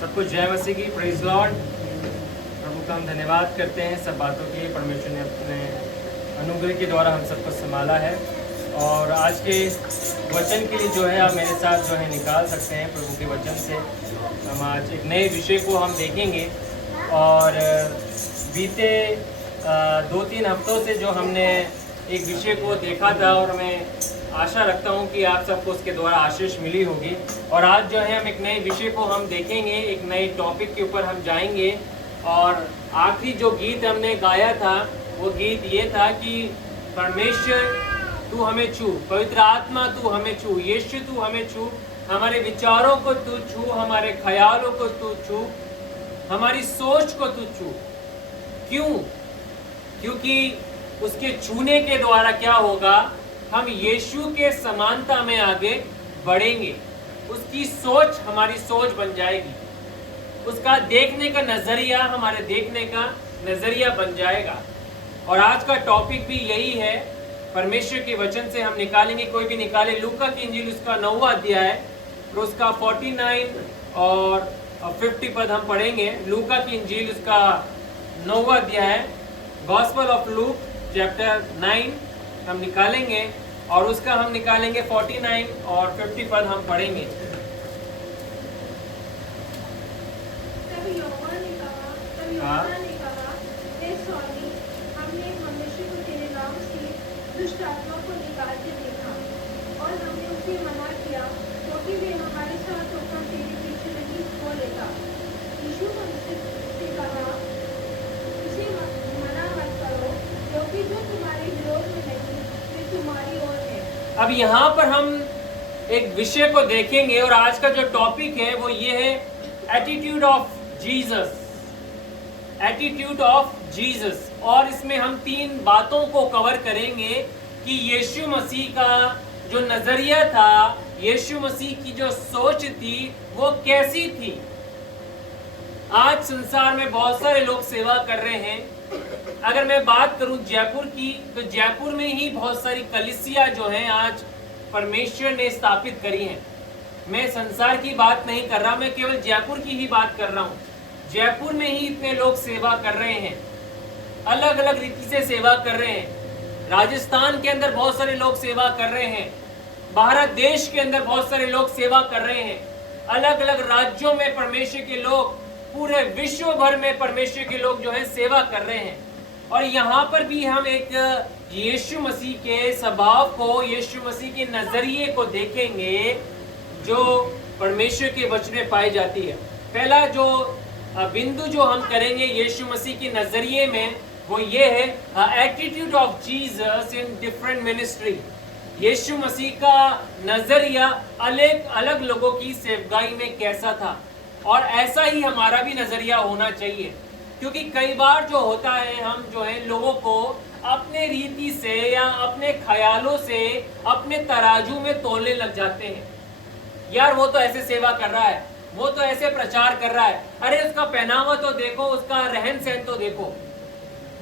सबको जय मसीह की, प्रेज लॉर्ड। प्रभु का हम धन्यवाद करते हैं सब बातों के। परमेश्वर ने अपने अनुग्रह के द्वारा हम सबको संभाला है। और आज के वचन के लिए जो है आप मेरे साथ जो है निकाल सकते हैं। प्रभु के वचन से हम आज एक नए विषय को हम देखेंगे। और बीते 2-3 हफ्तों से जो हमने एक विषय को देखा था, और मैं आशा रखता हूं कि आप सबको उसके द्वारा आशीष मिली होगी। और आज जो है हम एक नए विषय को हम देखेंगे, एक नए टॉपिक के ऊपर हम जाएंगे। और आखिरी जो गीत हमने गाया था वो गीत ये था कि परमेश्वर तू हमें छू, पवित्र आत्मा तू हमें छू, यीशु तू हमें छू, हमारे विचारों को तू छू, हमारे ख्यालों को तू छू, हमारी सोच को तू छू। क्यों? क्योंकि उसके छूने के द्वारा क्या होगा, हम यीशु के समानता में आगे बढ़ेंगे। उसकी सोच हमारी सोच बन जाएगी, उसका देखने का नजरिया हमारे देखने का नजरिया बन जाएगा। और आज का टॉपिक भी यही है, परमेश्वर के वचन से हम निकालेंगे। कोई भी निकाले लूका की इंजील उसका 9वां अध्याय और उसका 49 और 50 पद हम पढ़ेंगे। लूका की इंजील उसका 9वां अध्याय, गॉस्पेल ऑफ लूक चैप्टर 9 हम निकालेंगे। और उसका हम निकालेंगे 49 और 50 पद हम पढ़ेंगे। तब यहोवा ने कहा, हे स्वामी, हमने एक मनुष्य को तेरे नाम से दुष्ट आत्मा को निकालते देखा, और हमने उसे मना किया क्योंकि वे हमारे साथ होकर तेरे पीछे नहीं हो लेता। यीशु ने उससे कहा, उसे मना मत करो, क्योंकि जो तुम्हारे विरोध में नहीं वे तुम्हारी ओर है। अब यहाँ पर हम एक विषय को देखेंगे, और आज का जो टॉपिक है वो ये है attitude of Jesus. Attitude of Jesus. और इसमें हम 3 बातों को कवर करेंगे कि यीशु मसीह का जो नजरिया था, यीशु मसीह की जो सोच थी वो कैसी थी। आज संसार में बहुत सारे लोग सेवा कर रहे हैं। अगर मैं बात करूं जयपुर की, तो जयपुर में ही बहुत सारी कलीसिया जो हैं आज परमेश्वर ने स्थापित करी हैं। मैं संसार की बात नहीं कर रहा, मैं केवल जयपुर की ही बात कर रहा हूं। जयपुर में ही इतने लोग सेवा कर रहे हैं, अलग अलग रीति से सेवा कर रहे हैं। राजस्थान के अंदर बहुत सारे लोग सेवा कर रहे हैं, भारत देश के अंदर बहुत सारे लोग सेवा कर रहे हैं, अलग अलग राज्यों में परमेश्वर के लोग, पूरे विश्व भर में परमेश्वर के लोग जो है सेवा कर रहे हैं। और यहाँ पर भी हम एक यीशु मसीह के स्वभाव को, यीशु मसीह के नजरिए को देखेंगे जो परमेश्वर के वचन में पाई जाती है। पहला जो बिंदु जो हम करेंगे यीशु मसीह के नजरिए में वो ये है attitude of Jesus in different ministry. Yeshu Masih का नजरिया अलग अलग लोगों की सेवकाई में कैसा था, और ऐसा ही हमारा भी नजरिया होना चाहिए। क्योंकि कई बार जो होता है, हम जो है लोगों को अपने रीति से या अपने ख्यालों से अपने तराजू में तोलने लग जाते हैं। यार वो तो ऐसे सेवा कर रहा है, वो तो ऐसे प्रचार कर रहा है, अरे उसका पहनावा तो देखो, उसका रहन सहन तो देखो।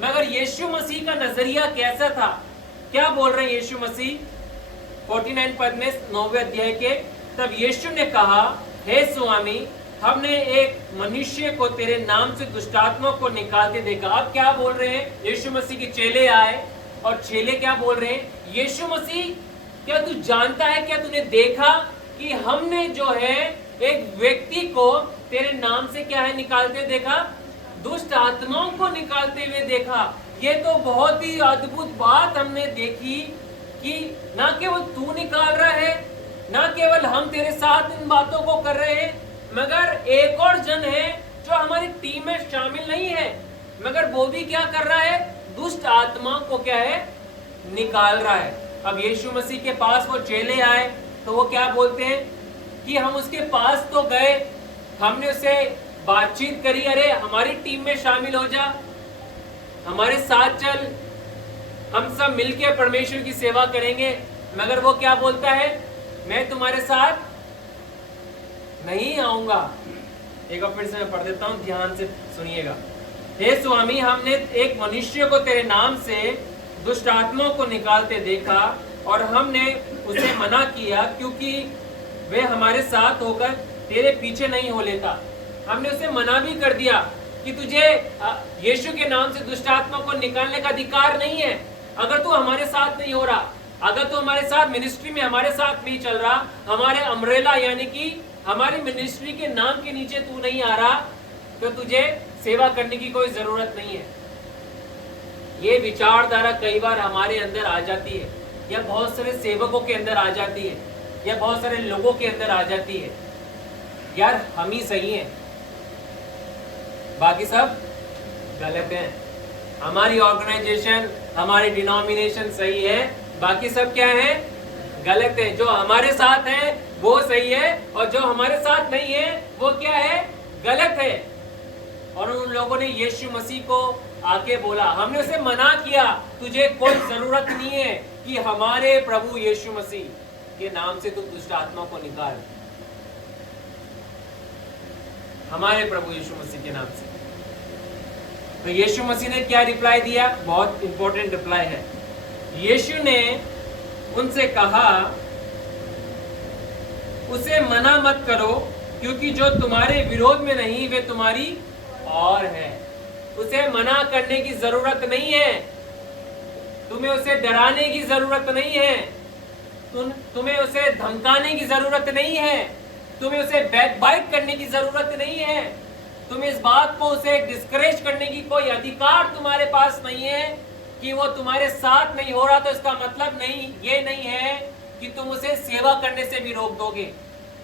मगर यीशु मसीह का नजरिया कैसा था? क्या बोल रहे हैं यीशु मसीह 49 पद में 9वें अध्याय के? तब यीशु ने कहा, हे स्वामी, हमने एक मनुष्य को तेरे नाम से दुष्टात्मा को निकालते देखा। अब क्या बोल रहे हैं? यीशु मसीह के चेले आए और चेले क्या बोल रहे हैं? यीशु मसीह, क्या तू जानता है, क्या तूने देखा कि हमने जो है एक व्यक्ति को तेरे नाम से क्या है निकालते देखा? दुष्ट आत्माओं को निकालते हुए देखा। ये तो बहुत ही अद्भुत बात हमने देखी कि ना केवल तू निकाल रहा है, ना केवल हम तेरे साथ इन बातों को कर रहे हैं, मगर एक और जन है जो हमारी टीम में शामिल नहीं है, मगर वो भी क्या कर रहा है? दुष्ट आत्मा को क्या है? निकाल रहा है। अब यीशु मसीह के पास वो चेले आए तो वो क्या बोलते हैं कि हम उसके पास तो गए, हमने उससे बातचीत करी, अरे हमारी टीम में शामिल हो जा, हमारे साथ चल, हम सब मिलकर परमेश्वर की सेवा करेंगे। मगर वो क्या बोलता है? मैं तुम्हारे साथ नहीं आऊंगा। एक बार फिर से मैं पढ़ देता हूं, ध्यान से सुनिएगा। हे स्वामी, हमने एक मनुष्य को तेरे नाम से दुष्ट आत्माओं को निकालते देखा, और हमने उसे मना किया क्योंकि वे हमारे साथ होकर तेरे पीछे नहीं हो लेता। हमने उसे मना भी कर दिया कि तुझे यीशु के नाम से दुष्ट आत्मा को निकालने का अधिकार नहीं है। अगर तू हमारे साथ नहीं हो रहा, अगर तू हमारे साथ मिनिस्ट्री में हमारे साथ नहीं चल रहा, हमारे अम्ब्रेला यानी कि हमारी मिनिस्ट्री के नाम के नीचे तू नहीं आ रहा, तो तुझे सेवा करने की कोई जरूरत नहीं है। ये विचारधारा कई बार हमारे अंदर आ जाती है, या बहुत सारे सेवकों के अंदर आ जाती है, या बहुत सारे लोगों के अंदर आ जाती है। यार हम ही सही हैं, बाकी सब गलत हैं। हमारी ऑर्गेनाइजेशन, हमारी डिनोमिनेशन सही है, बाकी सब क्या है? गलत है। जो हमारे साथ है वो सही है, और जो हमारे साथ नहीं है वो क्या है? गलत है। और उन लोगों ने यीशु मसीह को आके बोला, हमने उसे मना किया, तुझे कोई जरूरत नहीं है कि हमारे प्रभु यीशु मसीह के नाम से तू दुष्ट आत्मा को निकाल, हमारे प्रभु यीशु मसीह के नाम से। तो यीशु मसीह ने क्या रिप्लाई दिया? बहुत इंपॉर्टेंट रिप्लाई है। यीशु ने उनसे कहा, उसे मना मत करो, क्योंकि जो तुम्हारे विरोध में नहीं वे तुम्हारी और है। उसे मना करने की जरूरत नहीं है, तुम्हें उसे डराने की जरूरत नहीं है, तुम्हें उसे धमकाने की जरूरत नहीं है, तुम्हें उसे बैकबाइट करने की जरूरत नहीं है, तुम्हें इस बात को उसे डिस्करेज करने की कोई अधिकार तुम्हारे पास नहीं है कि वो तुम्हारे साथ नहीं हो रहा तो इसका मतलब नहीं ये नहीं है कि तुम उसे सेवा करने से भी रोक दोगे।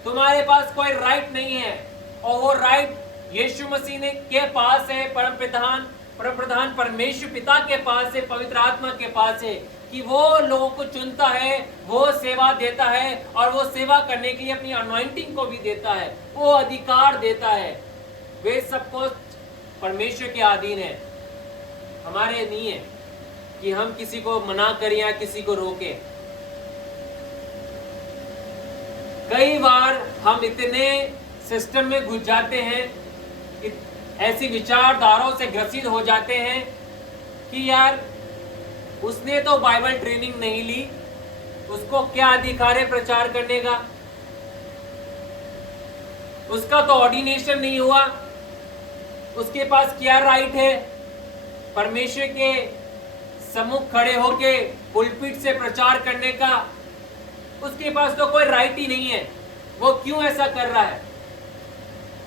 तुम्हारे पास कोई राइट नहीं है, और वो राइट यीशु मसीह ने के पास है, परम प्रधान परमेश्वर पिता के पास है, पवित्र आत्मा के पास है, कि वो लोगों को चुनता है, वो सेवा देता है, और वो सेवा करने के लिए अपनी अनॉइंटिंग को भी देता है, वो अधिकार देता है। वे सब कुछ परमेश्वर के अधीन है, हमारे नहीं है कि हम किसी को मना करें या किसी को रोकें। कई बार हम इतने सिस्टम में घुस जाते हैं, ऐसी विचारधाराओं से ग्रसित हो जाते हैं कि यार उसने तो बाइबल ट्रेनिंग नहीं ली, उसको क्या अधिकार है प्रचार करने का, उसका तो ऑर्डिनेशन नहीं हुआ, उसके पास क्या राइट है परमेश्वर के सम्मुख खड़े होके पुलपिट से प्रचार करने का? उसके पास तो कोई राइट ही नहीं है, वो क्यों ऐसा कर रहा है?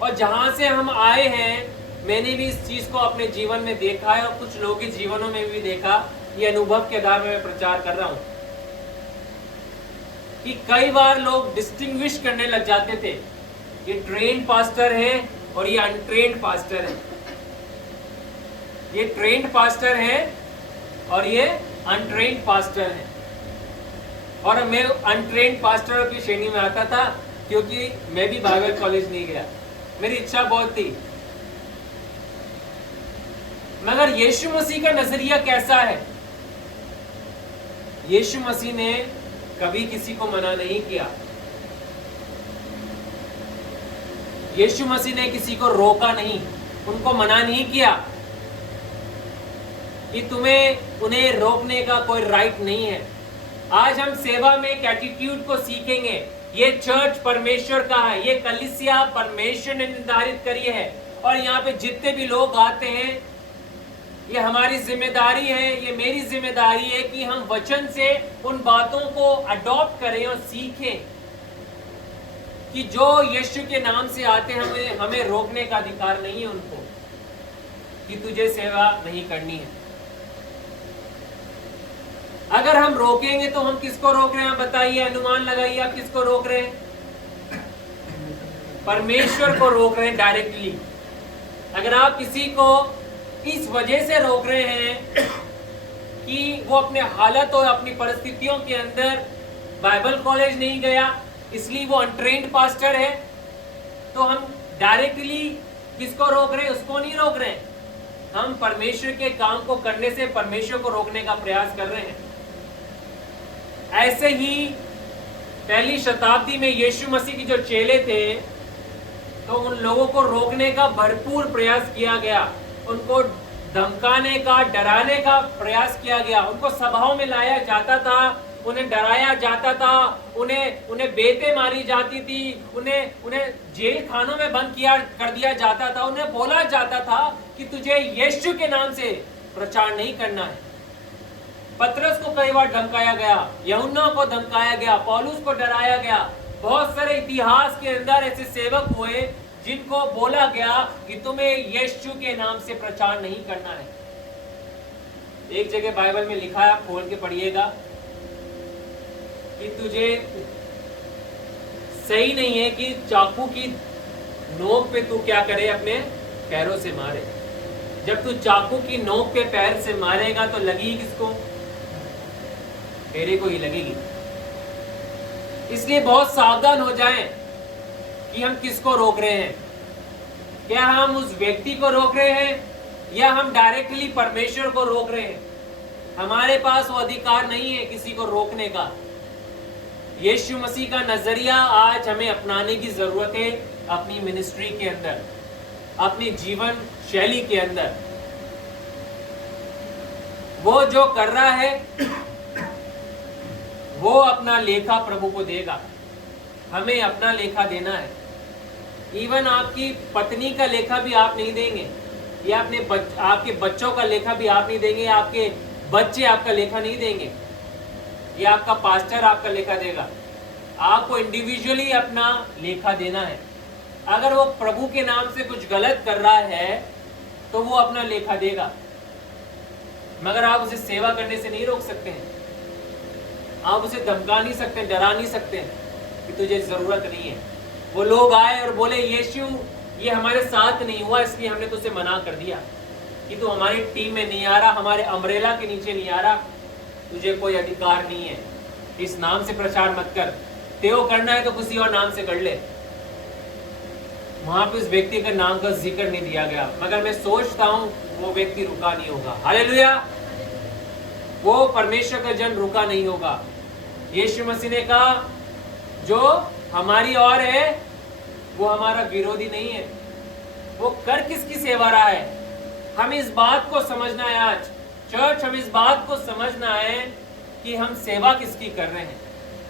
और जहां से हम आए हैं, मैंने भी इस चीज को अपने जीवन में देखा है, और कुछ लोगों के जीवनों में भी देखा, ये अनुभव के आधार में मैं प्रचार कर रहा हूं कि कई बार लोग डिस्टिंग्विश करने लग जाते थे, ये ट्रेन्ड पास्टर है और ये अनट्रेन्ड पास्टर है, ये ट्रेन्ड पास्टर है और ये अनट्रेन्ड पास्टर है। और मैं अनट्रेन्ड पास्टर की श्रेणी में आता था, क्योंकि मैं भी बाइबल कॉलेज नहीं गया, मेरी इच्छा बहुत थी। मगर यीशु मसीह का नजरिया कैसा है? यीशु मसीह ने कभी किसी को मना नहीं किया, यीशु मसीह ने किसी को रोका नहीं, उनको मना नहीं किया कि तुम्हें उन्हें रोकने का कोई राइट नहीं है। आज हम सेवा में एक एटीट्यूड को सीखेंगे। ये चर्च परमेश्वर का है, ये कलीसिया परमेश्वर ने निर्धारित करी है, और यहाँ पे जितने भी लोग आते हैं, ये हमारी जिम्मेदारी है, ये मेरी जिम्मेदारी है कि हम वचन से उन बातों को अडॉप्ट करें और सीखें कि जो यीशु के नाम से आते हैं, हमें रोकने का अधिकार नहीं है उनको कि तुझे सेवा नहीं करनी है। अगर हम रोकेंगे तो हम किसको रोक रहे हैं? बताइए, अनुमान लगाइए, आप किसको रोक रहे हैं? परमेश्वर को रोक रहे हैं डायरेक्टली। अगर आप किसी को इस वजह से रोक रहे हैं कि वो अपने हालत और अपनी परिस्थितियों के अंदर बाइबल कॉलेज नहीं गया, इसलिए वो अनट्रेन्ड पास्टर है, तो हम डायरेक्टली किसको रोक रहे हैं? उसको नहीं रोक रहे हैं। हम परमेश्वर के काम को करने से परमेश्वर को रोकने का प्रयास कर रहे हैं। ऐसे ही पहली शताब्दी में यीशु मसीह के जो चेले थे, तो उन लोगों को रोकने का भरपूर प्रयास किया गया, उनको धमकाने का, डराने का प्रयास किया गया, उनको सभाओं में लाया जाता था उन्हें डराया जाता था, उन्हें बेतें मारी जाती थी, उन्हें जेल खानों में बंद कर दिया जाता था। उन्हें बोला जाता था कि तुझे यीशु के नाम से प्रचार नहीं करना है। पतरस को कई बार धमकाया गया, यूहन्ना को धमकाया गया, पौलुस को डराया गया। बहुत सारे इतिहास के अंदर ऐसे सेवक हुए जिनको बोला गया कि तुम्हें यीशु के नाम से प्रचार नहीं करना है। एक जगह बाइबल में लिखा है, आप खोल के पढ़िएगा, कि तुझे सही नहीं है कि चाकू की नोक पे तू क्या करे, अपने पैरों से मारे। जब तू चाकू की नोक पे पैर से मारेगा तो लगेगी किसको? तेरे को ही लगेगी। इसलिए बहुत सावधान हो जाएं कि हम किसको रोक रहे हैं। क्या हम उस व्यक्ति को रोक रहे हैं या हम डायरेक्टली परमेश्वर को रोक रहे हैं? हमारे पास वो अधिकार नहीं है किसी को रोकने का। यीशु मसीह का नजरिया आज हमें अपनाने की जरूरत है अपनी मिनिस्ट्री के अंदर, अपनी जीवन शैली के अंदर। वो जो कर रहा है वो अपना लेखा प्रभु को देगा, हमें अपना लेखा देना है। इवन आपकी पत्नी का लेखा भी आप नहीं देंगे, या आपके बच्चों का लेखा भी आप नहीं देंगे, आपके बच्चे आपका लेखा नहीं देंगे, या आपका पास्टर आपका लेखा देगा। आपको इंडिविजुअली अपना लेखा देना है। अगर वो प्रभु के नाम से कुछ गलत कर रहा है तो वो अपना लेखा देगा, मगर आप उसे सेवा करने से नहीं रोक सकते हैं। आप उसे धमका नहीं सकते, डरा नहीं सकते कि तुझे जरूरत नहीं है। वो लोग आए और बोले यीशु ये हमारे साथ नहीं हुआ, इसलिए हमने तुझसे मना कर दिया कि तू हमारी टीम में नहीं आ रहा, हमारे अम्ब्रेला के नीचे नहीं आ रहा, तुझे कोई अधिकार नहीं है, इस नाम से प्रचार मत कर। तेओ करना है तो किसी और नाम से कर ले। वहां पे उस व्यक्ति का नाम का जिक्र नहीं दिया गया, मगर मैं सोचता हूं वो व्यक्ति रुका नहीं होगा। हालेलुया। वो परमेश्वर का जन रुका नहीं होगा। यीशु मसीह ने कहा जो हमारी ओर है वो हमारा विरोधी नहीं है। वो कर किसकी सेवा रहा है, हम इस बात को समझना है। आज चर्च, हम इस बात को समझना है कि हम सेवा किसकी कर रहे हैं।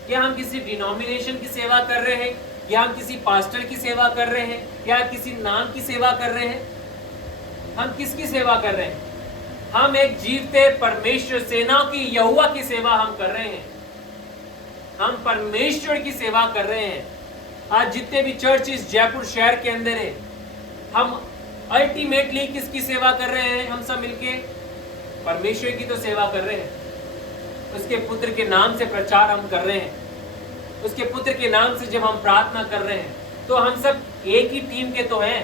क्या हम किसी डिनोमिनेशन की सेवा कर रहे हैं, या हम किसी पास्टर की सेवा कर रहे हैं, या किसी नाम की सेवा कर रहे हैं? हम किसकी सेवा कर रहे हैं? हम एक जीवते परमेश्वर, सेनाओं की यहोवा की सेवा हम कर रहे हैं। हम परमेश्वर की सेवा कर रहे हैं। आज जितने भी चर्च इस जयपुर शहर के अंदर है, हम अल्टीमेटली किसकी सेवा कर रहे हैं? हम सब मिलके परमेश्वर की तो सेवा कर रहे हैं। उसके पुत्र के नाम से प्रचार हम कर रहे हैं। उसके पुत्र के नाम से जब हम प्रार्थना कर रहे हैं तो हम सब एक ही टीम के तो हैं।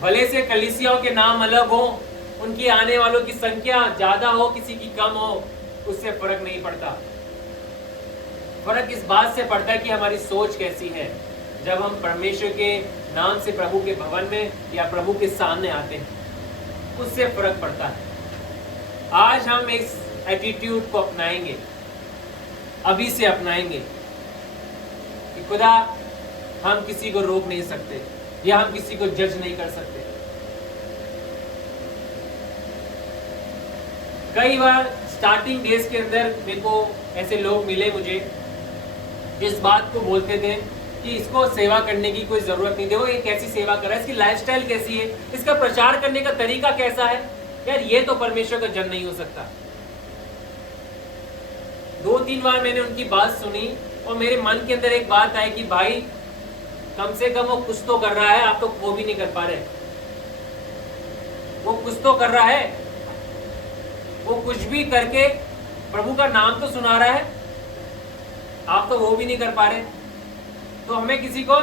भले से कलीसियाओं के नाम अलग हो, उनकी आने वालों की संख्या ज्यादा हो, किसी की कम हो, उससे फर्क नहीं पड़ता। फर्क इस बात से पड़ता है कि हमारी सोच कैसी है जब हम परमेश्वर के नाम से प्रभु के भवन में या प्रभु के सामने आते हैं, उससे फर्क पड़ता है। आज हम इस एटीट्यूड को अपनाएंगे, अभी से अपनाएंगे कि खुदा हम किसी को रोक नहीं सकते या हम किसी को जज नहीं कर सकते। कई बार स्टार्टिंग डेज के अंदर मेरे को ऐसे लोग मिले मुझे जिस बात को बोलते थे कि इसको सेवा करने की कोई जरूरत नहीं, देखो ये कैसी सेवा कर रहा है, इसकी लाइफस्टाइल कैसी है, इसका प्रचार करने का तरीका कैसा है, यार ये तो परमेश्वर का जन नहीं हो सकता। 2-3 बार मैंने उनकी बात सुनी और मेरे मन के अंदर एक बात आई कि भाई कम से कम वो कुछ तो कर रहा है, आप तो वो भी नहीं कर पा रहे। वो कुछ तो कर रहा है, वो कुछ भी करके प्रभु का नाम तो सुना रहा है, आप तो वो भी नहीं कर पा रहे। तो हमें किसी को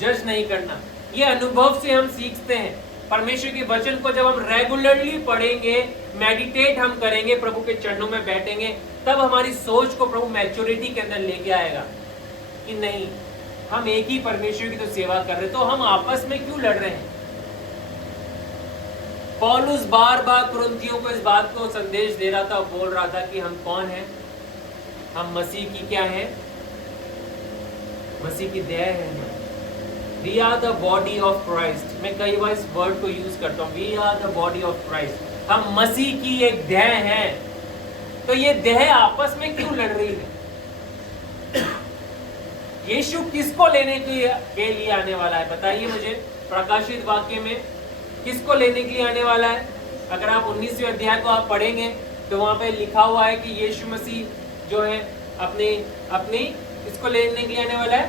जज नहीं करना, ये अनुभव से हम सीखते हैं। परमेश्वर के वचन को जब हम रेगुलरली पढ़ेंगे, मेडिटेट हम करेंगे, प्रभु के चरणों में बैठेंगे, तब हमारी सोच को प्रभु मैच्योरिटी के अंदर लेके आएगा कि नहीं, हम एक ही परमेश्वर की तो सेवा कर रहे हैं, तो हम आपस में क्यों लड़ रहे हैं। पौलुस बार बार कुरिन्थियों को इस बात को संदेश दे रहा था, बोल रहा था कि हम कौन हैं, हम मसीह की क्या है, मसीह की देह है। We are the body of Christ। मैं कई बार इस वर्ड को यूज करता हूँ, We are the body of Christ। हम मसीह की एक देह हैं। तो ये देह आपस में क्यों लड़ रही है? यीशु किसको लेने के लिए आने वाला है? बताइए मुझे, प्रकाशित वाक्य में किसको लेने के लिए आने वाला है? अगर आप 19वें अध्याय को आप पढ़ेंगे तो वहां पे लिखा हुआ है कि यीशु मसीह जो है अपनी किसको लेने के लिए आने वाला है?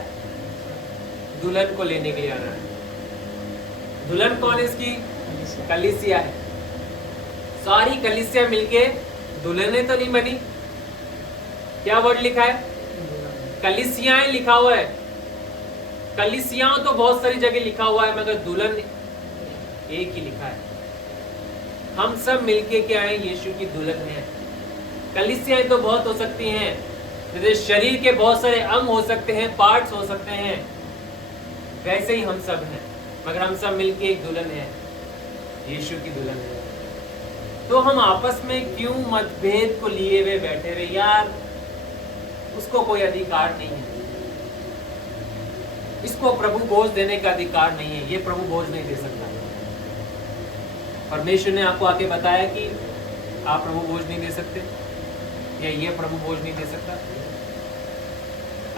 दुल्हन को लेने के लिए आना है। दुल्हन कौन है इसकी? कलीसिया है। सारी कलीसिया मिलके दुल्हने तो नहीं बनी। क्या वर्ड लिखा है? कलीसियाएं लिखा हुआ है। कलीसियां तो बहुत सारी जगह लिखा हुआ है, मगर दुल्हन एक ही लिखा है। हम सब मिलके क्या है? यीशु की दुल्हन है। कलीसियाएं तो बहुत हो सकती हैं, जैसे शरीर के बहुत सारे अंग हो सकते हैं, पार्ट्स हो सकते हैं, वैसे ही हम सब हैं, मगर हम सब मिलके एक दुल्हन है, यीशु की दुल्हन है। तो हम आपस में क्यों मतभेद को लिए हुए बैठे हुए? यार, उसको कोई अधिकार नहीं है, इसको प्रभु भोज देने का अधिकार नहीं है, ये प्रभु भोज नहीं दे सकता। परमेश्वर ने आपको आके बताया कि आप प्रभु भोज नहीं दे सकते, या ये प्रभु भोज नहीं दे सकता।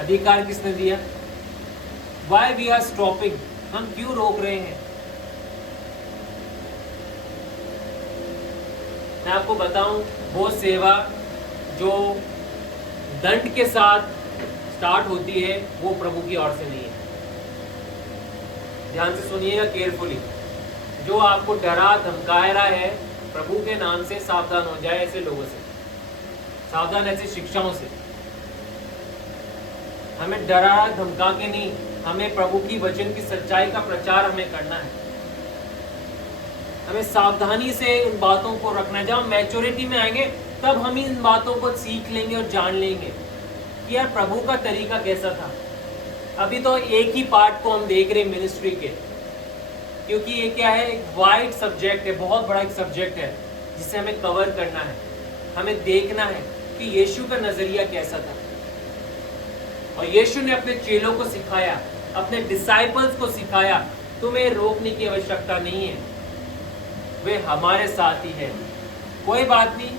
अधिकार किसने दिया? Why we are stopping? हम क्यों रोक रहे हैं? मैं आपको बताऊं, वो सेवा जो दंड के साथ स्टार्ट होती है वो प्रभु की ओर से नहीं है। ध्यान से सुनिएगा केयरफुली। जो आपको डरा धमका रहा है, प्रभु के नाम से सावधान हो जाए ऐसे लोगों से, सावधान ऐसी शिक्षाओं से। हमें डरा धमका के नहीं, हमें प्रभु की वचन की सच्चाई का प्रचार हमें करना है। हमें सावधानी से इन बातों को रखना है। जब हम मैच्योरिटी में आएंगे तब हम इन बातों को सीख लेंगे और जान लेंगे कि यार प्रभु का तरीका कैसा था। अभी तो एक ही पार्ट को हम देख रहे हैं मिनिस्ट्री के, क्योंकि ये क्या है? एक वाइड सब्जेक्ट है, बहुत बड़ा एक सब्जेक्ट है जिसे हमें कवर करना है। हमें देखना है कि यीशु का नजरिया कैसा था। और यीशु ने अपने चेलों को सिखाया, अपने डिसाइपल्स को सिखाया, तुम्हें रोकने की आवश्यकता नहीं है, वे हमारे साथ ही है। कोई बात नहीं,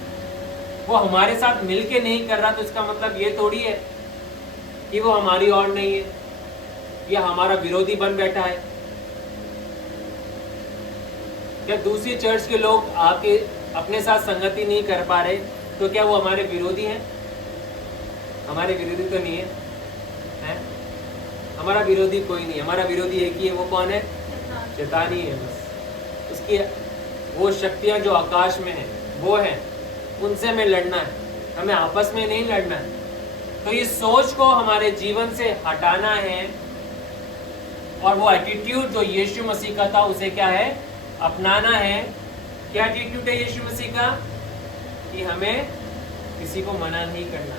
वो हमारे साथ मिलके नहीं कर रहा तो इसका मतलब ये थोड़ी है कि वो हमारी ओर नहीं है या हमारा विरोधी बन बैठा है। क्या दूसरी चर्च के लोग आके अपने साथ संगति नहीं कर पा रहे तो क्या वो हमारे विरोधी हैं? हमारे विरोधी तो नहीं है, है? हमारा विरोधी कोई नहीं, हमारा विरोधी एक ही है। वो कौन है? शैतान ही है। बस उसकी वो शक्तियां जो आकाश में है वो है, उनसे हमें लड़ना है, हमें आपस में नहीं लड़ना है। तो इस सोच को हमारे जीवन से हटाना है और वो एटीट्यूड जो यीशु मसीह का था उसे क्या है? अपनाना है। क्या एटीट्यूड है यीशु मसीह का? कि हमें किसी को मना नहीं करना।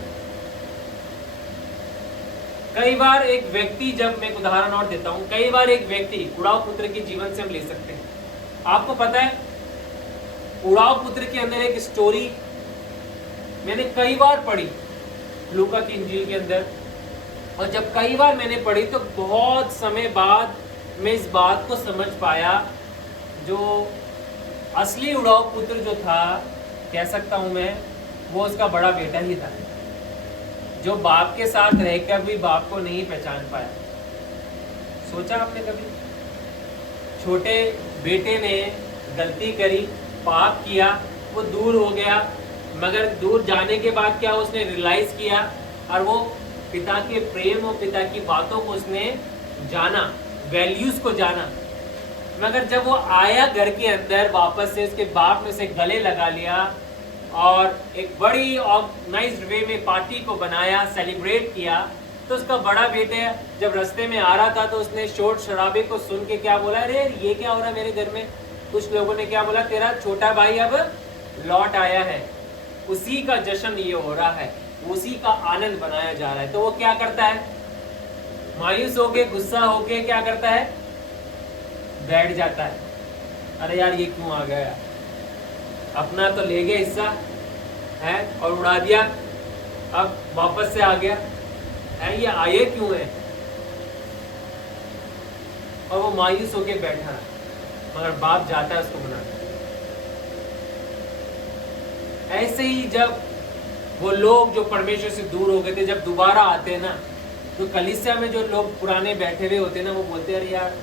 कई बार एक व्यक्ति, जब मैं एक उदाहरण और देता हूं, कई बार एक व्यक्ति उड़ाव पुत्र के जीवन से हम ले सकते हैं। आपको पता है उड़ाव पुत्र के अंदर एक स्टोरी मैंने कई बार पढ़ी लूका की इंजील के अंदर, और जब कई बार मैंने पढ़ी तो बहुत समय बाद मैं इस बात को समझ पाया, जो असली उड़ाव पुत्र जो था, कह सकता हूं मैं, वो उसका बड़ा बेटा ही था, जो बाप के साथ रहकर भी बाप को नहीं पहचान पाया। सोचा आपने कभी? छोटे बेटे ने गलती करी, पाप किया, वो दूर हो गया, मगर दूर जाने के बाद क्या उसने रियलाइज किया और वो पिता के प्रेम और पिता की बातों को उसने जाना, वैल्यूज को जाना। मगर जब वो आया घर के अंदर वापस से, उसके बाप ने उसे गले लगा लिया और एक बड़ी ऑर्गेनाइज्ड वे में पार्टी को बनाया, सेलिब्रेट किया, तो उसका बड़ा बेटे जब रास्ते में आ रहा था तो उसने शोर शराबे को सुन के क्या बोला? अरे ये क्या हो रहा है मेरे घर में? कुछ लोगों ने क्या बोला? तेरा छोटा भाई अब लौट आया है, उसी का जश्न ये हो रहा है, उसी का आनंद बनाया जा रहा है। तो वो क्या करता है? मायूस होके, गुस्सा होके क्या करता है? बैठ जाता है। अरे यार ये क्यों आ गया? अपना तो ले गया हिस्सा है और उड़ा दिया, अब वापस से आ गया है, ये आए क्यों है? और वो मायूस होके बैठा है, मगर बाप जाता है उसको मनाने। ऐसे ही जब वो लोग जो परमेश्वर से दूर हो गए थे जब दोबारा आते हैं ना, तो कलीसिया में जो लोग पुराने बैठे हुए होते हैं ना, वो बोलते हैं अरे यार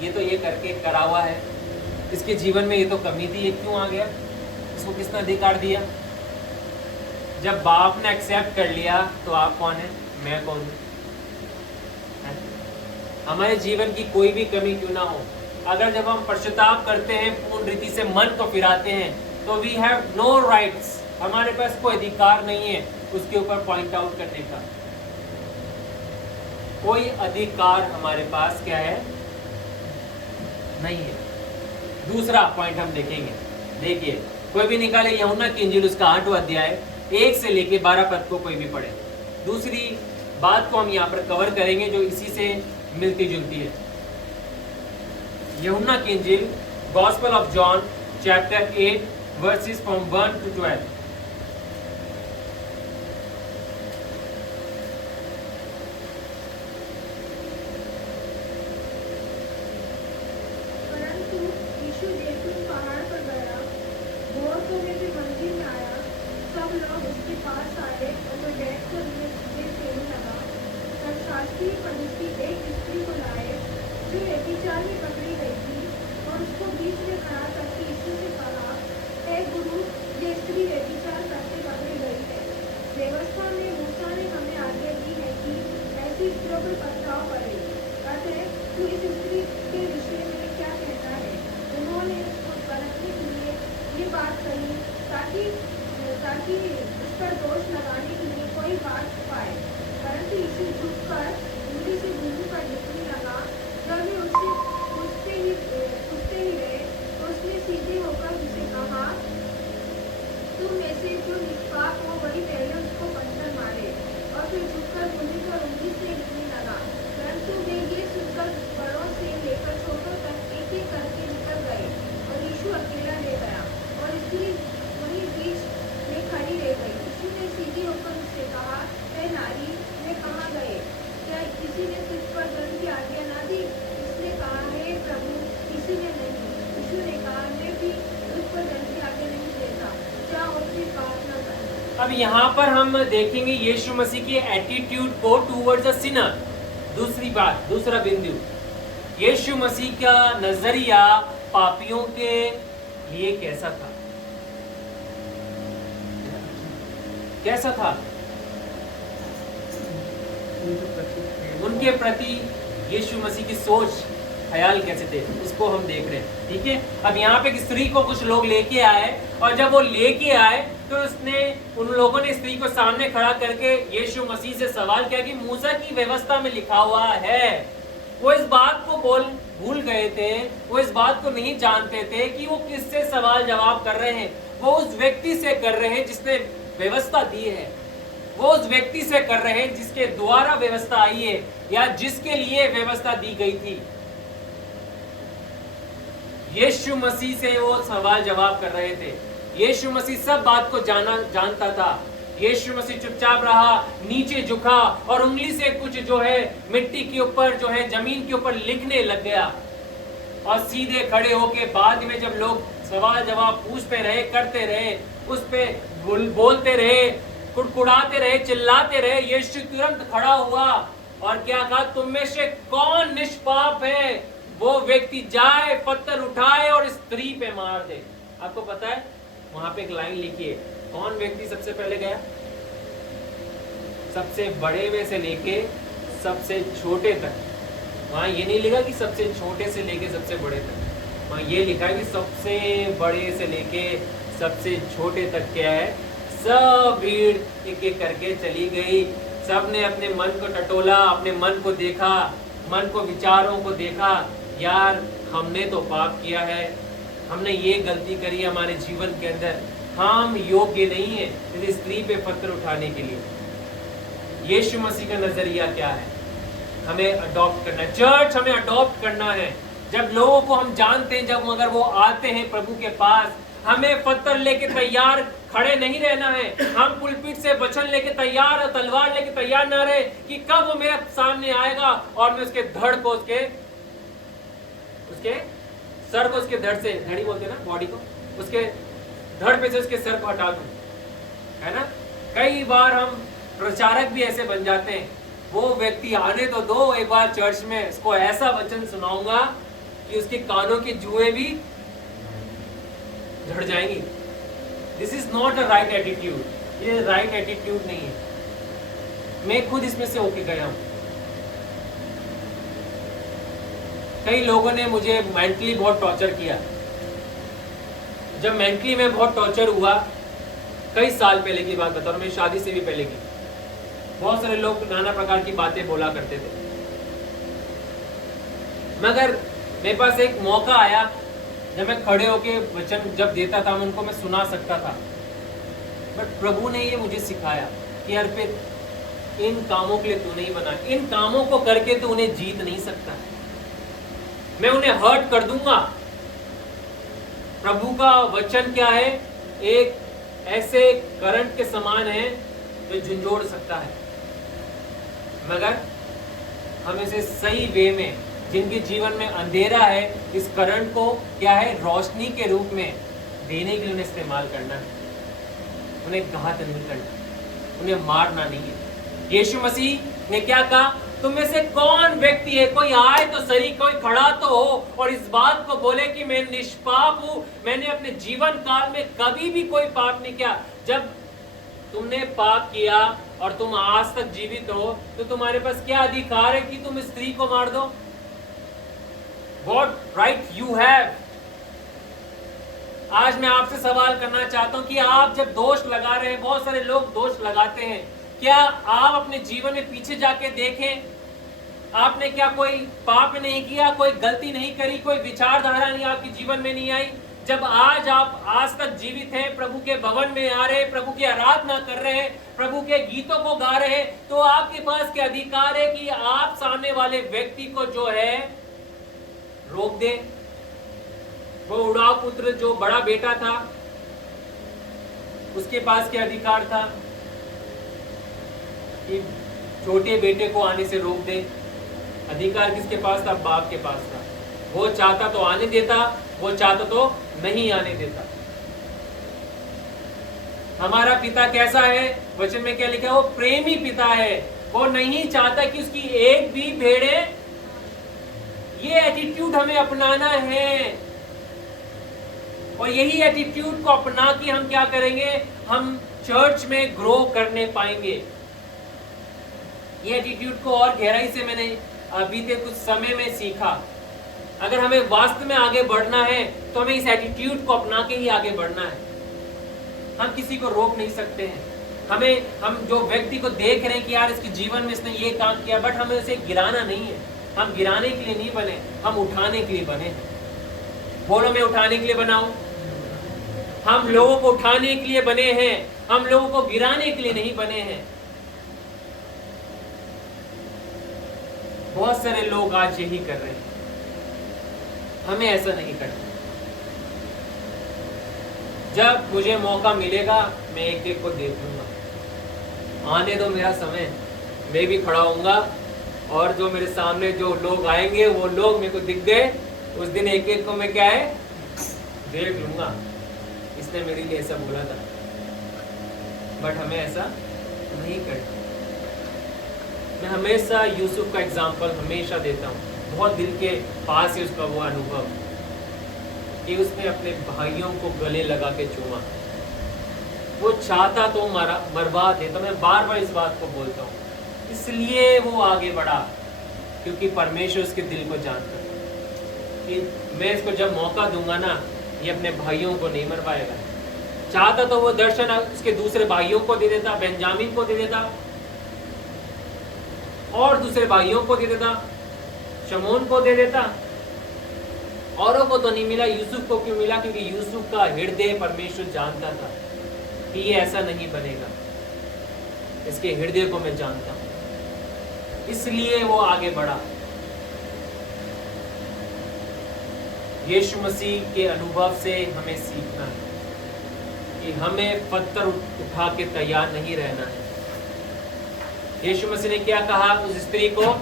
ये तो ये करके करा हुआ है, इसके जीवन में ये तो कमी थी, ये क्यों आ गया, इसको किसने अधिकार दिया। जब बाप ने एक्सेप्ट कर लिया तो आप कौन है, मैं कौन हूँ। हमारे जीवन की कोई भी कमी क्यों ना हो, अगर जब हम पश्चाताप करते हैं, पूर्ण रीति से मन को फिराते हैं, तो वी हैव नो राइट्स, हमारे पास कोई अधिकार नहीं है उसके ऊपर पॉइंट आउट करने का। कोई अधिकार हमारे पास क्या है, नहीं है। दूसरा पॉइंट हम देखेंगे, देखिए कोई भी निकाले यूहन्ना की इंजील उसका 8वां अध्याय 1 से लेके 12 पद को कोई भी पढ़े। दूसरी बात को हम यहाँ पर कवर करेंगे जो इसी से मिलती जुलती है। यूहन्ना की इंजील gospel of John chapter 8 verses from 1 to 12। परंतु यीशु जैतून पहाड़ पर गया, बहुतों में भी मंदिर में आया, सब लोग उसके पास आए और वो बैठकर उन्हें चीजें कहने लगा। तब शास्त्री फरीसी एक स्त्री को लाए जो व्यभिचार में पकड़ी गई थी, और उसको बीच में खड़ा करके यीशु से कहा, हे गुरु, ये स्त्री व्यभिचार करके पकड़ी गई है। व्यवस्था में मूसा ने हमें आज्ञा दी है कि ऐसी स्त्रियों पर पथराव करे। अतः तू इस स्त्री के विषय में क्या कहता है। उन्होंने उसको परखने के लिए ये बात कही ताकि उस पर दोष लगाने के लिए कोई बात पाए। परंतु यीशु झुककर उंगली से भूमि पर लिखने लगा। जब वे उससे पूछते ही रहे तो उसने सीधे होकर उसे कहा, तुम में से जो निष्पाप हो वही पहले उसको पत्थर मारे। और फिर झुककर भूमि पर उंगली से लिखने लगा। परंतु वे ये सुनकर बड़ों से लेकर छोटों तक एक एक करके निकल गए, और यीशु अकेला रह गया, और स्त्री वहीं बीच में खड़ी रह गई। यीशु ने सीधे होकर उससे कहा, हे नारी, वे कहाँ गए? क्या किसी ने तुझ पर दंड की आज्ञा ना दी? उसने कहा, हे प्रभु, किसी ने नहीं। यीशु ने कहा, मैं भी तुझ पर दंड की आज्ञा नहीं देता, जा और फिर पाप न करना। अब यहाँ पर हम देखेंगे यीशु मसीह के एटीट्यूड को टूवर्ड्स अ सिनर। दूसरी बात, दूसरा बिंदु, यीशु मसीह का नजरिया पापियों के लिए कैसा था, कैसा था उनके प्रति यीशु मसीह की सोच ख्याल कैसे थे, उसको हम देख रहे हैं। ठीक है, अब यहाँ पे एक स्त्री को कुछ लोग लेके आए, और जब वो लेके आए तो उसने उन लोगों ने स्त्री को सामने खड़ा करके यीशु मसीह से सवाल किया कि मूसा की व्यवस्था में लिखा हुआ है। वो इस बात को भूल गए थे, वो इस बात को नहीं जानते थे कि वो किससे सवाल जवाब कर रहे हैं। वो उस व्यक्ति से कर रहे हैं जिसने व्यवस्था दी है, वो उस व्यक्ति से कर रहे हैं जिसके द्वारा व्यवस्था आई है या जिसके लिए व्यवस्था दी गई थी। यीशु मसीह से वो सवाल जवाब कर रहे थे। यीशु मसीह सब बात को जानता था। यीशु मसीह चुपचाप रहा, नीचे झुका और उंगली से कुछ जो है मिट्टी के ऊपर जो है जमीन के ऊपर लिखने लग गया, और सीधे खड़े होके बाद में जब लोग सवाल जवाब पूछते रहे, करते रहे, उस पे बोलते रहे, कुड़कुड़ाते रहे, चिल्लाते रहे, यीशु तुरंत खड़ा हुआ और क्या कहा, तुम में से कौन निष्पाप है, वो व्यक्ति जाए, पत्थर उठाए और स्त्री पे मार दे। आपको पता है वहां पे एक लाइन लिखी है, कौन व्यक्ति सबसे पहले गया? सबसे बड़े में से लेके सबसे छोटे तक। वहां ये नहीं लिखा कि सबसे छोटे से लेके सबसे बड़े तक, वहां ये लिखा है कि सबसे बड़े से लेके सबसे छोटे तक क्या है, सब भीड़ एक एक करके चली गई। सब ने अपने मन को टटोला, अपने मन को देखा, मन को विचारों को देखा, यार हमने तो पाप किया है, हमने ये गलती करी हमारे जीवन के अंदर, हम योग्य नहीं है इस स्त्री पे पत्थर उठाने के लिए। यीशु मसीह का नजरिया क्या है? हमें अडॉप्ट करना है, चर्च हमें अडॉप्ट करना है। जब लोगों को हम जानते हैं, जब अगर वो आते हैं प्रभु के पास, हमें पत्थर लेके तैयार खड़े नहीं रहना है। हम पुलपिट से वचन लेके तैयार और तलवार लेके तैयार ना रहे कि कब वो मेरे सामने आएगा और मैं उसके धड़ को उसके सर को उसके धड़ से, धड़ी बोलते ना बॉडी को, उसके धड़ पे से उसके सर को हटा दूं, है ना? कई बार हम प्रचारक भी ऐसे बन जाते हैं, वो व्यक्ति आने तो दो एक बार चर्च में, इसको ऐसा वचन सुनाऊंगा कि उसके कानों की जुएं भी झड़ जाएंगी। This is not a right attitude, ये राइट एटीट्यूड नहीं है। मैं खुद इसमें से होके गया हूं। कई लोगों ने मुझे मेंटली बहुत टॉर्चर किया। जब मेंटली में बहुत टॉर्चर हुआ, कई साल पहले की बात बता रहा हूं, मेरी शादी से भी पहले की, बहुत सारे लोग नाना प्रकार की बातें बोला करते थे, मगर मेरे पास एक मौका आया जब मैं खड़े होके वचन जब देता था, उनको मैं सुना सकता था। बट प्रभु ने ये मुझे सिखाया कि अर्पित, इन कामों के लिए तू नहीं बना, इन कामों को करके तू उन्हें जीत नहीं सकता, मैं उन्हें हर्ट कर दूंगा। प्रभु का वचन क्या है? एक ऐसे करंट के समान है जो झंझोड़ सकता है, मगर हम इसे सही वे में, जिनके जीवन में अंधेरा है, इस करंट को क्या है, रोशनी के रूप में देने के लिए उन्हें इस्तेमाल करना है। उन्हें घात नहीं करना, उन्हें मारना नहीं है। यीशु मसीह ने क्या कहा? तुम में से कौन व्यक्ति है, कोई आए तो सही, कोई खड़ा तो हो और इस बात को बोले कि मैं निष्पाप हूं, मैंने अपने जीवन काल में कभी भी कोई पाप नहीं किया। जब तुमने पाप किया और तुम आज तक जीवित हो, तो तुम्हारे पास क्या अधिकार है कि तुम स्त्री को मार दो? What right you have? आज मैं आपसे सवाल करना चाहता हूं कि आप जब दोष लगा रहे हैं, बहुत सारे लोग दोष लगाते हैं, क्या आप अपने जीवन में पीछे जाके देखें, आपने क्या कोई पाप नहीं किया, कोई गलती नहीं करी, कोई विचारधारा नहीं आपके जीवन में नहीं आई? जब आज आप आज तक जीवित हैं, प्रभु के भवन में आ रहे हैं, प्रभु की आराधना कर रहे हैं, प्रभु के गीतों को गा रहे हैं, तो आपके पास क्या अधिकार है कि आप सामने वाले व्यक्ति को जो है रोक दे? वो उड़ाव पुत्र जो बड़ा बेटा था, उसके पास क्या अधिकार था कि छोटे बेटे को आने से रोक दे? अधिकार किसके पास था? बाप के पास था। वो चाहता तो आने देता, वो चाहता तो नहीं आने देता। हमारा पिता कैसा है? वचन में क्या लिखा है? वो प्रेमी पिता है। वो नहीं चाहता कि उसकी एक भी भेड़े। ये एटीट्यूड हमें अपनाना है, और यही एटीट्यूड को अपना के हम क्या करेंगे? हम चर्च में ग्रो करने पाएंगे। ये एटीट्यूड को और गहराई से मैंने बीते कुछ समय में सीखा। अगर हमें वास्तव में आगे बढ़ना है तो हमें इस एटीट्यूड को अपना के ही आगे बढ़ना है। हम किसी को रोक नहीं सकते हैं। हम जो व्यक्ति को देख रहे हैं कि यार इसके जीवन में इसने ये काम किया, बट हमें उसे गिराना नहीं है। हम गिराने के लिए नहीं बने, हम उठाने के लिए बने। बोलो, मैं उठाने के लिए बना हूं। हम लोगों को उठाने के लिए बने हैं, हम लोगों को गिराने के लिए नहीं बने हैं। बहुत सारे लोग आज यही कर रहे हैं, हमें ऐसा नहीं करना। जब मुझे मौका मिलेगा मैं एक एक को देख लूंगा। आने दो मेरा समय, मैं भी खड़ा होऊंगा, और जो मेरे सामने जो लोग आएंगे वो लोग मेरे को दिख गए, उस दिन एक एक को मैं क्या है देख लूंगा, इसने मेरे लिए ऐसा बोला था। बट हमें ऐसा नहीं करना। मैं हमेशा यूसुफ का एग्जाम्पल हमेशा देता हूँ, बहुत दिल के पास है उसका वो अनुभव कि उसने अपने भाइयों को गले लगा के चूमा। वो चाहता तो मरवा दे, तो मैं बार बार इस बात को बोलता हूँ, इसलिए वो आगे बढ़ा क्योंकि परमेश्वर उसके दिल को जानता है कि मैं इसको जब मौका दूंगा ना, ये अपने भाइयों को नहीं मरवाएगा। चाहता तो वो दर्शन उसके दूसरे भाइयों को दे देता, बेंजामिन को दे देता, और दूसरे भाइयों को दे देता, शमोन को दे देता। औरों को तो नहीं मिला, यूसुफ को क्यों मिला? क्योंकि यूसुफ का हृदय परमेश्वर जानता था कि ये ऐसा नहीं बनेगा, इसके हृदय को मैं जानता हूं, इसलिए वो आगे बढ़ा। यीशु मसीह के अनुभव से हमें सीखना है कि हमें पत्थर उठा के तैयार नहीं रहना है। यीशु मसीह ने क्या कहा उस स्त्री को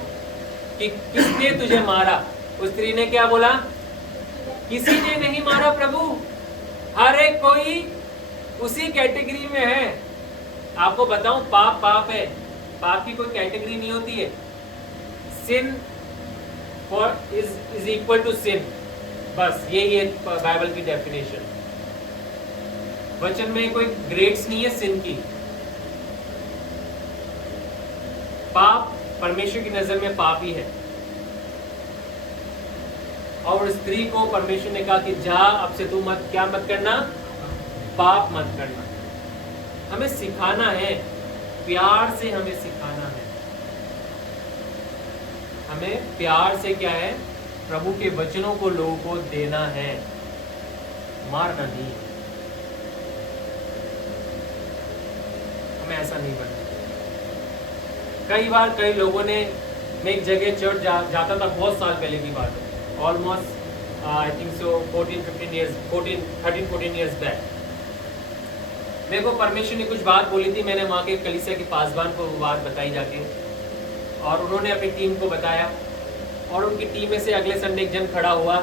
कि किसने तुझे मारा? उस स्त्री ने क्या बोला? किसी ने नहीं मारा प्रभु। हर एक कोई उसी कैटेगरी में है। आपको बताऊं, पाप पाप है, पाप की कोई कैटेगरी नहीं होती है। Sin for is equal to sin, बस यही है बाइबल की डेफिनेशन। वचन में कोई ग्रेड्स नहीं है सिन की। पाप परमेश्वर की नजर में पाप ही है। और स्त्री को परमेश्वर ने कहा कि जा, अब से तू मत क्या मत करना, पाप मत करना। हमें सिखाना है, प्यार से हमें सिखाना है। हमें प्यार से क्या है, प्रभु के वचनों को लोगों को देना है, मारना नहीं। हमें ऐसा नहीं बनना। कई बार कई लोगों ने, मैं एक जगह चर्च जाता था, बहुत साल पहले की बात है, almost I think so 13-14 years back. मेरे को परमेश्वर ने कुछ बात बोली थी। मैंने वहाँ के कलीसिया के पासवान को वो बात बताई जाके, और उन्होंने अपनी टीम को बताया, और उनकी टीम में से अगले संडे एक जन खड़ा हुआ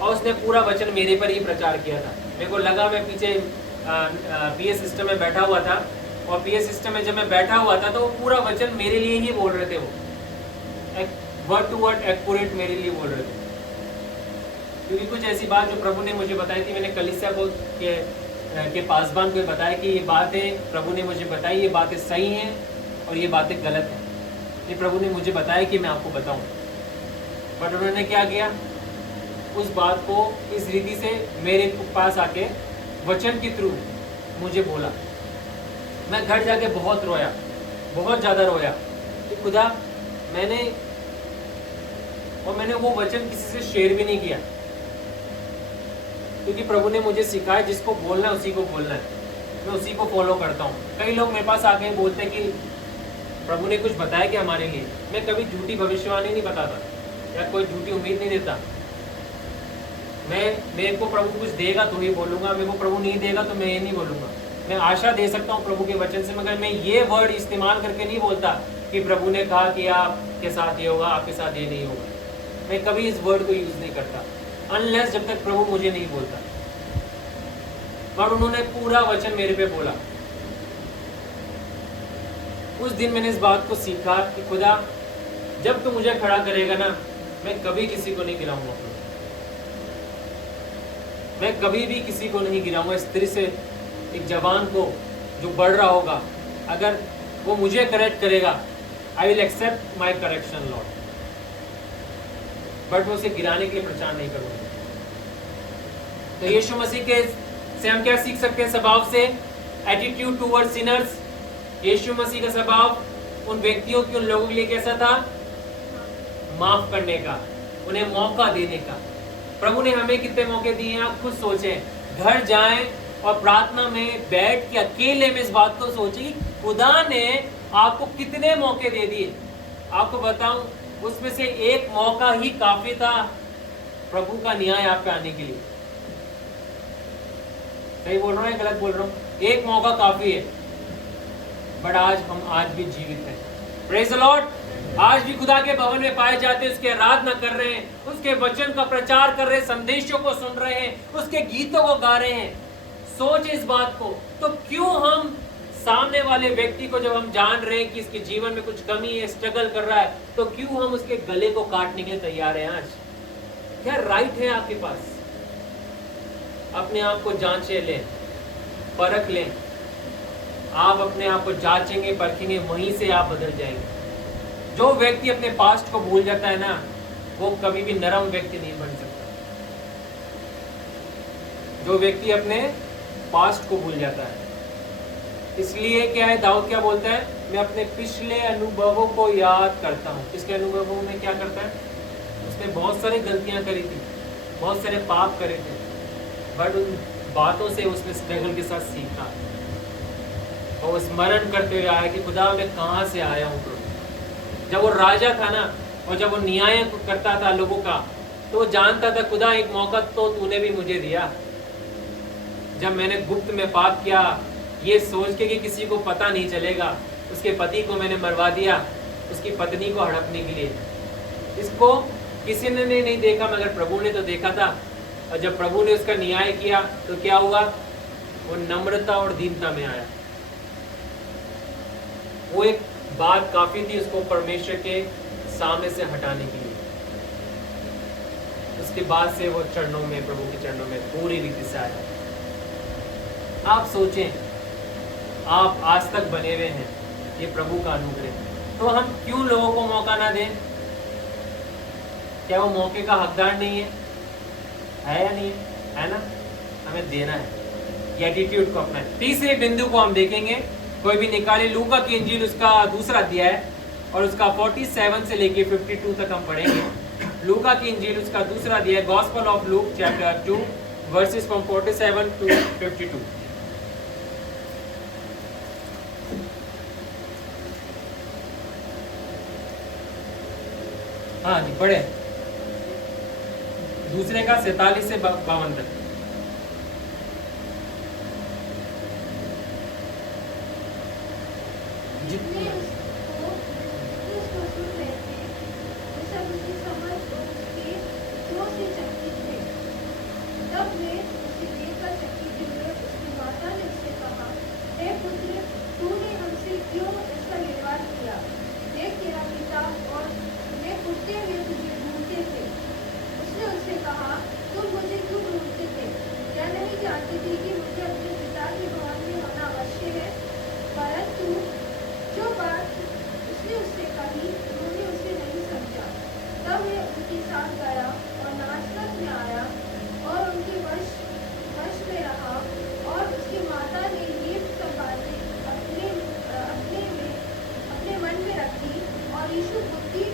और उसने पूरा वचन मेरे पर ही प्रचार किया था। मेरे को लगा, मैं पीछे पीए सिस्टम में बैठा हुआ था, और पीए सिस्टम में जब मैं बैठा हुआ था तो वो पूरा वचन मेरे लिए ही बोल रहे थे। वो वर्ड टू वर्ड एक्यूरेट मेरे लिए बोल रहे थे, क्योंकि कुछ ऐसी बात जो प्रभु ने मुझे बताई थी, मैंने कलीसिया को के पासवान को बताया कि ये बातें प्रभु ने मुझे बताई, ये बातें सही हैं और ये बातें गलत हैं। ये प्रभु ने मुझे बताया कि मैं आपको बताऊं। बट उन्होंने क्या किया, उस बात को इस रीति से मेरे पास आके वचन के थ्रू मुझे बोला। मैं घर जाके बहुत रोया, बहुत ज़्यादा रोया कि खुदा, मैंने वो वचन किसी से शेयर भी नहीं किया, क्योंकि प्रभु ने मुझे सिखाया जिसको बोलना है उसी को बोलना है, मैं उसी को फॉलो करता हूँ। कई लोग मेरे पास आके बोलते हैं कि प्रभु ने कुछ बताया कि हमारे लिए। मैं कभी झूठी भविष्यवाणी नहीं बताता या कोई झूठी उम्मीद नहीं देता। मेरे को प्रभु कुछ देगा तो ही बोलूँगा, मेरे को प्रभु नहीं देगा तो मैं ये नहीं बोलूँगा। मैं आशा दे सकता हूँ प्रभु के वचन से, मगर मैं ये वर्ड इस्तेमाल करके नहीं बोलता कि प्रभु ने कहा कि आपके साथ ये होगा, आपके साथ ये नहीं होगा। मैं कभी इस वर्ड को यूज़ नहीं करता अनलेस जब तक प्रभु मुझे नहीं बोलता। और उन्होंने पूरा वचन मेरे पे बोला। उस दिन मैंने इस बात को सीखा कि खुदा, जब तू मुझे खड़ा करेगा ना, मैं कभी किसी को नहीं गिराऊंगा। मैं कभी भी किसी को नहीं गिराऊंगा। स्त्री से एक जवान को जो बढ़ रहा होगा, अगर वो मुझे करेक्ट करेगा, I will accept my correction lord, but मैं उसे गिराने के लिए प्रचार नहीं करूंगा। तो यीशु मसीह के से हम क्या सीख सकते हैं स्वभाव से? Attitude toward sinners. Yeshu Masih का स्वभाव उन व्यक्तियों की, उन लोगों के लिए कैसा था? माफ करने का, उन्हें मौका देने का। प्रभु ने हमें कितने मौके दिए हैं, आप खुद सोचें। घर जाएं और प्रार्थना में बैठ के अकेले में इस बात को सोचें कि खुदा ने आपको कितने मौके दे दिए। आपको बताऊं, उसमें से एक मौका ही काफी था प्रभु का न्याय आप पे आने के लिए। सही बोल रहा हूं या गलत बोल रहा हूं? एक मौका काफी है, बट हम आज भी जीवित हैं। Praise the Lord. आज भी खुदा के भवन में पाए जाते हैं, उसकी आराधना कर रहे हैं, उसके वचन का प्रचार कर रहे हैं, संदेशों को सुन रहे हैं, उसके गीतों को गा रहे हैं। सोच इस बात को। तो क्यों हम सामने वाले व्यक्ति को, जब हम जान रहे हैं कि इसके जीवन में कुछ कमी है, स्ट्रगल कर रहा है, तो क्यों हम उसके गले को काटने के लिए तैयार हैं? आज क्या राइट है आपके पास? अपने आप को जांचे लें, परख लें। आप अपने आप को जांचेंगे, परखेंगे, वहीं से आप बदल जाएंगे। जो व्यक्ति अपने पास्ट को भूल जाता है ना, वो कभी भी नरम व्यक्ति नहीं बन सकता। जो व्यक्ति अपने पास्ट को भूल जाता है, इसलिए क्या है, दाऊद क्या बोलता है? मैं अपने पिछले अनुभवों को याद करता हूँ। पिछले अनुभवों में क्या करता है? उसने बहुत सारी गलतियां करी थी, बहुत सारे पाप करे थे, बट उन बातों से उसने स्ट्रगल के साथ सीखा और वो स्मरण करते हुए आया कि खुदा, मैं कहाँ से आया हूँ प्रभु। जब वो राजा था ना, और जब वो न्याय करता था लोगों का, तो वो जानता था खुदा, एक मौका तो तूने भी मुझे दिया। जब मैंने गुप्त में पाप किया, ये सोच के कि किसी को पता नहीं चलेगा, उसके पति को मैंने मरवा दिया, उसकी पत्नी को हड़पने के लिए। इसको किसी ने नहीं देखा, मगर प्रभु ने तो देखा था। और जब प्रभु ने उसका न्याय किया तो क्या हुआ? वो नम्रता और दीनता में आया। वो एक बात काफी थी उसको परमेश्वर के सामने से हटाने के लिए। उसके बाद से वो चरणों में, प्रभु के चरणों में पूरी रीति से आया। आप सोचें, आप आज तक बने हुए हैं, ये प्रभु का अनुग्रह, तो हम क्यों लोगों को मौका ना दें? क्या वो मौके का हकदार नहीं है या नहीं है ना? हमें देना है, ये एटीट्यूड को अपना। तीसरे बिंदु को हम देखेंगे, कोई भी निकाले, लूका की इंजील उसका दूसरा अध्याय और उसका 47 से लेके 52 तक हम पढ़ेंगे। लूका की इंजील उसका दूसरा अध्याय, gospel of Luke chapter 2 verses from 47 to 52। हाँ जी, पढ़े। दूसरे का 47 से 52 तक। जितने उसको सुन रहे थे, वे सब उसकी समझ और उसके जोर से चकित थे। तब वे उसे देखकर चकित हुए। उसकी माता ने उससे कहा, हे पुत्र, तूने हमसे क्यों ऐसा व्यवहार किया? देख, तेरा पिता और मैं उठते हुए तुझे ढूंढते थे। उसने उससे कहा, तुम मुझे क्यों ढूंढते थे? क्या नहीं जानते थे कि मुझे अपने पिता के भवन में होना अवश्य है? परंतु जो बात उसने उससे कही, उन्होंने उसे नहीं समझा। तब वह उनके साथ गया और नासरत में आया और उनके वश में रहा। और उसकी माता ने ये सब बातें अपने मन में रखी। और यीशु बुद्धि,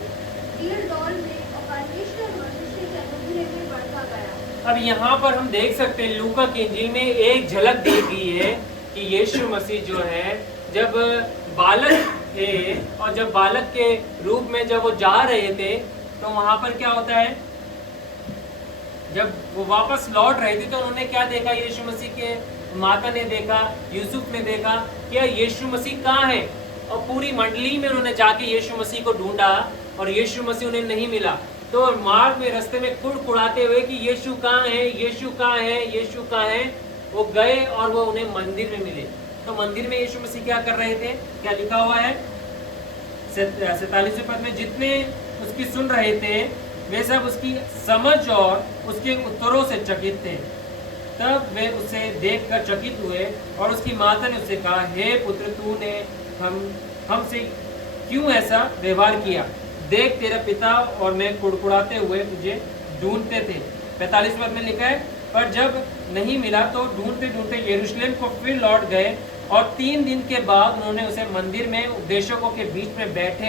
डील डॉल में और परमेश्वर मनुष्य के अनुग्रह में बढ़ता गया। अब यहाँ पर हम देख सकते हैं, लूका की इंजील में एक झलक दी गई है कि यीशु मसीह जो है, जब बालक थे और जब बालक के रूप में जब वो जा रहे थे, तो वहां पर क्या होता है, जब वो वापस लौट रहे थे तो उन्होंने क्या देखा? यीशु मसीह के माता ने देखा, यूसुफ ने देखा कि यार यीशु मसीह कहाँ है। और पूरी मंडली में उन्होंने जाके यीशु मसीह को ढूंढा और यीशु मसीह उन्हें नहीं मिला। तो मार्ग में रास्ते में कुड़कुड़ाते हुए कि यीशु कहाँ है, यीशु कहाँ है, यीशु कहाँ है, वो गए और वो उन्हें मंदिर में मिले। तो मंदिर में यीशु मसीह क्या कर रहे थे? क्या लिखा हुआ है 47वें पद में, जितने उसकी सुन रहे थे वे सब उसकी समझ और उसके उत्तरों से चकित थे। तब वे उसे देखकर चकित हुए और उसकी माता ने उससे कहा, हे पुत्र, तूने हमसे क्यों ऐसा व्यवहार किया? देख, तेरा पिता और मैं कुड़कुड़ाते हुए तुझे ढूंढते थे। 45 पद में लिखा है, पर जब नहीं मिला तो ढूंढते ढूंढते यरूशलेम को फिर लौट गए और 3 दिन के बाद उन्होंने उसे मंदिर में उपदेशकों के बीच में बैठे